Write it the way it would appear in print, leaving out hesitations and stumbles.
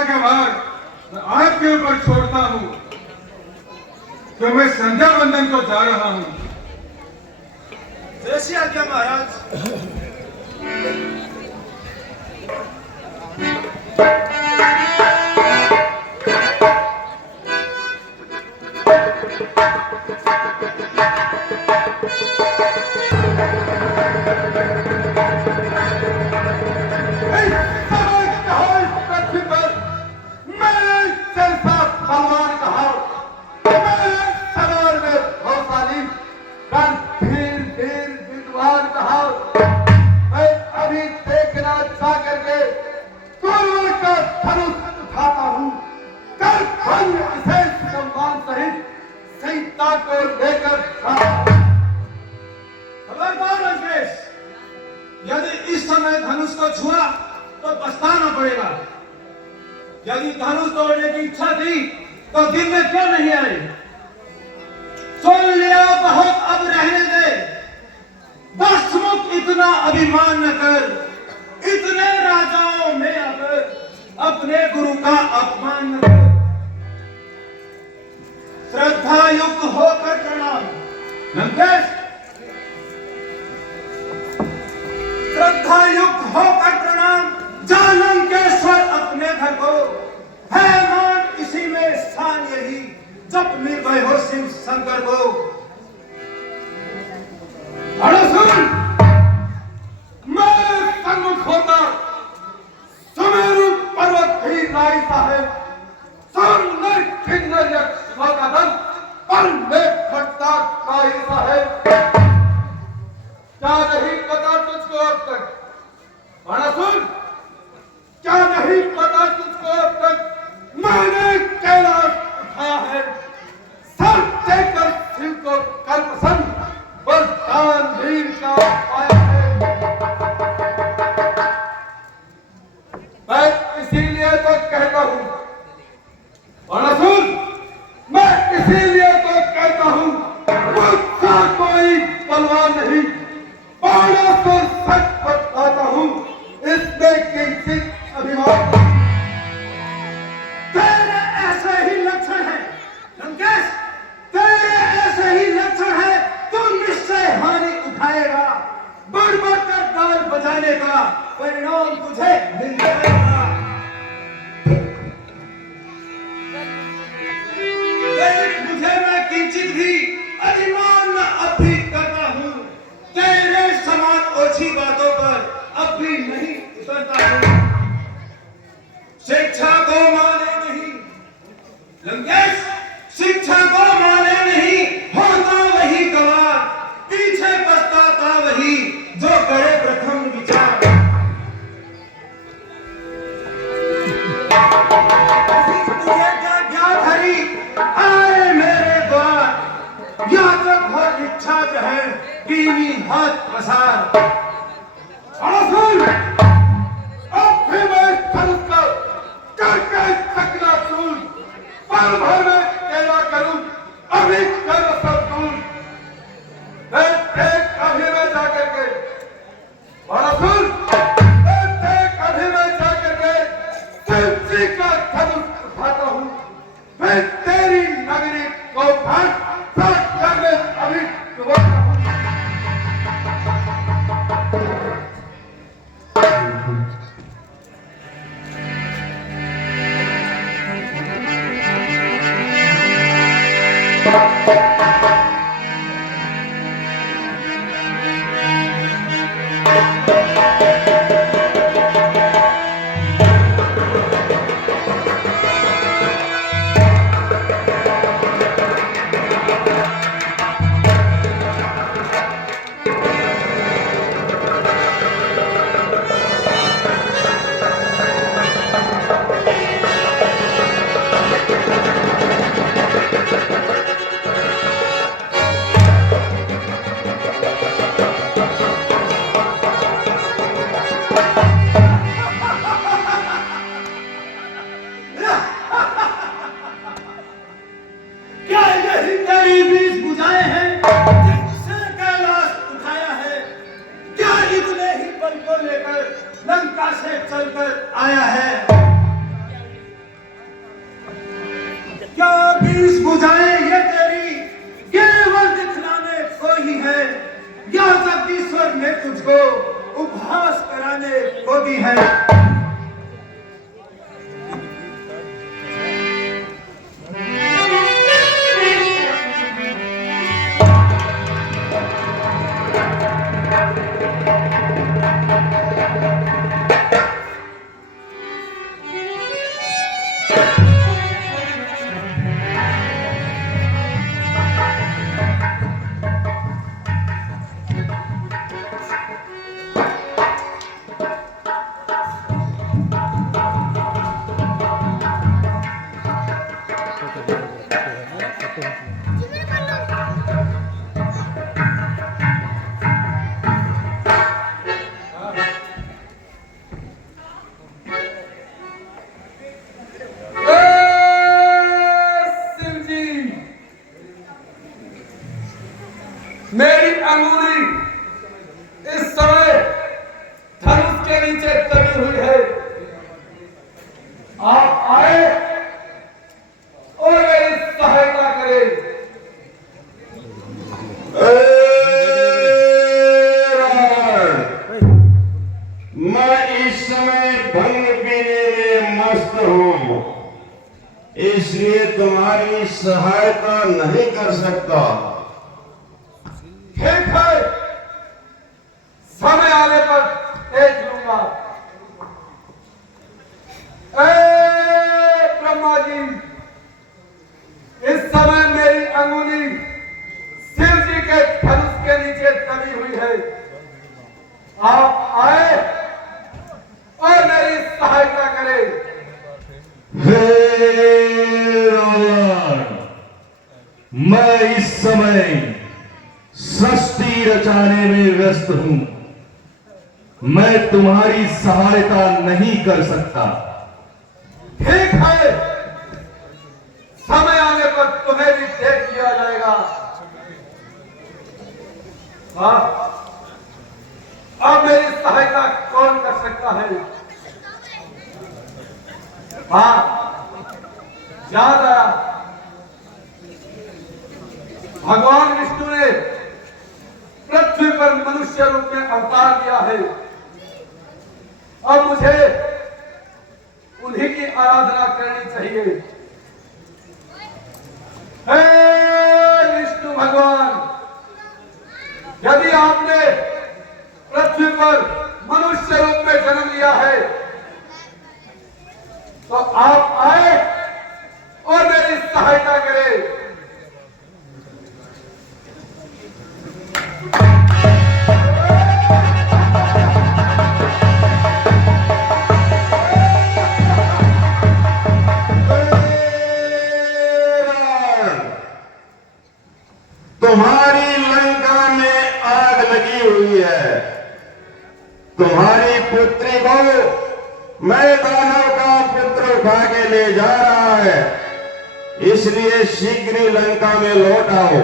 संध्या के बाद मैं आपके ऊपर छोड़ता हूं कि मैं संध्या बंदन को जा रहा हूं। जैसी आज्ञा महाराज। यदि इस समय धनुष को छुआ तो पछताना पड़ेगा। यदि धनुष तोड़ने की इच्छा थी तो दिन में क्यों नहीं आए? सुन लिया बहुत, अब रहने दे। दशमुख इतना अभिमान न कर, इतने राजाओं में अब अपने गुरु का अपमान न कर। श्रद्धा युक्त होकर प्रणाम। लंकेश, श्रद्धा युक्त होकर प्रणाम। जा लंकेश्वर अपने घर को, है मान इसी में स्थान यही, जब निर्भय हो शिव शंकर को। अरे सुन, मैं सन्मुख होता सुमेरु पर्वत भी राय साहेब, सामने किन्नर यक्ष का दल पर में फटता काई साहेब। क्या नहीं पता तुझको अब तक? सुन, क्या नहीं पता तुझको अब तक? मैंने कैलाश उठाया है, सर देकर शिव को कर पसंद, वरदान वीर का पाया है। मैं इसीलिए तो कहता हूं, सुन, मैं इसीलिए तो कहता हूं, मुझसा कोई बलवान नहीं, बाणों को सच बताता हूं, इसमें किंचित अभिमान। तेरे ऐसे ही लक्षण है लंकेश, तेरे ऐसे ही लक्षण है। तू निश्चय हानि उठाएगा, बढ़ बढ़कर ताल बजाने का परिणाम तुझे मिल जाएगा। देख, मुझे मैं किंचित भी अभिमान न अब भी करता हूं, तेरे समान ओछी बातों पर अब भी नहीं उतरता हूं। शिक्षा को माने नहीं लंकेश, शिक्षा को माने नहीं, होता वही गवार, पीछे पछताता वही जो करे प्रथम विचार। तुझे क्या ज्ञात हरि आए मेरे द्वार, या तो घोर इच्छा है बीवी हाथ पसार। सुन, अब भी मैं धनुष का करके सकना चूल, पल भर में केला करूं, अभी कर सब दूर। मैं देख अभी मैं जाकर के, सुन, मैं देख अभी मैं जाकर के शिव जी का धनुष उठाता हूं। मैं तेरी नगरी को घाट करने अभी डुबाता हूं। शिव जी, मेरी अंगुली इस समय धनुष के नीचे दबी हुई है। आप आए और मेरी सहायता करें। मैं इस समय भंग पीने में मस्त हूँ, इसलिए तुम्हारी सहायता नहीं कर सकता। ठीक है, समय आने पर देख लूंगा। ब्रह्मा जी, इस समय मेरी अंगुली शिव जी के धनुष के नीचे दबी हुई है। आप आए और मेरी सहायता करें। हे रावण, मैं इस समय सृष्टि रचाने में व्यस्त हूँ, मैं तुम्हारी सहायता नहीं कर सकता। ठीक है, समय आने पर तुम्हें भी देख लिया जाएगा। हाँ, अब मेरी सहायता कौन कर सकता है? हाँ, याद आया, भगवान विष्णु ने पृथ्वी पर मनुष्य रूप में अवतार लिया है। अब मुझे उन्हीं की आराधना करनी चाहिए। हे विष्णु भगवान, यदि आपने पृथ्वी पर मनुष्य रूप में जन्म लिया है तो आप आए और मेरी सहायता करें। तुम्हारी लंका में आग लगी हुई है, तुम्हारी पुत्री को मैं दानव का पुत्र उठा के ले जा रहा है, इसलिए शीघ्र ही लंका में लौट आओ।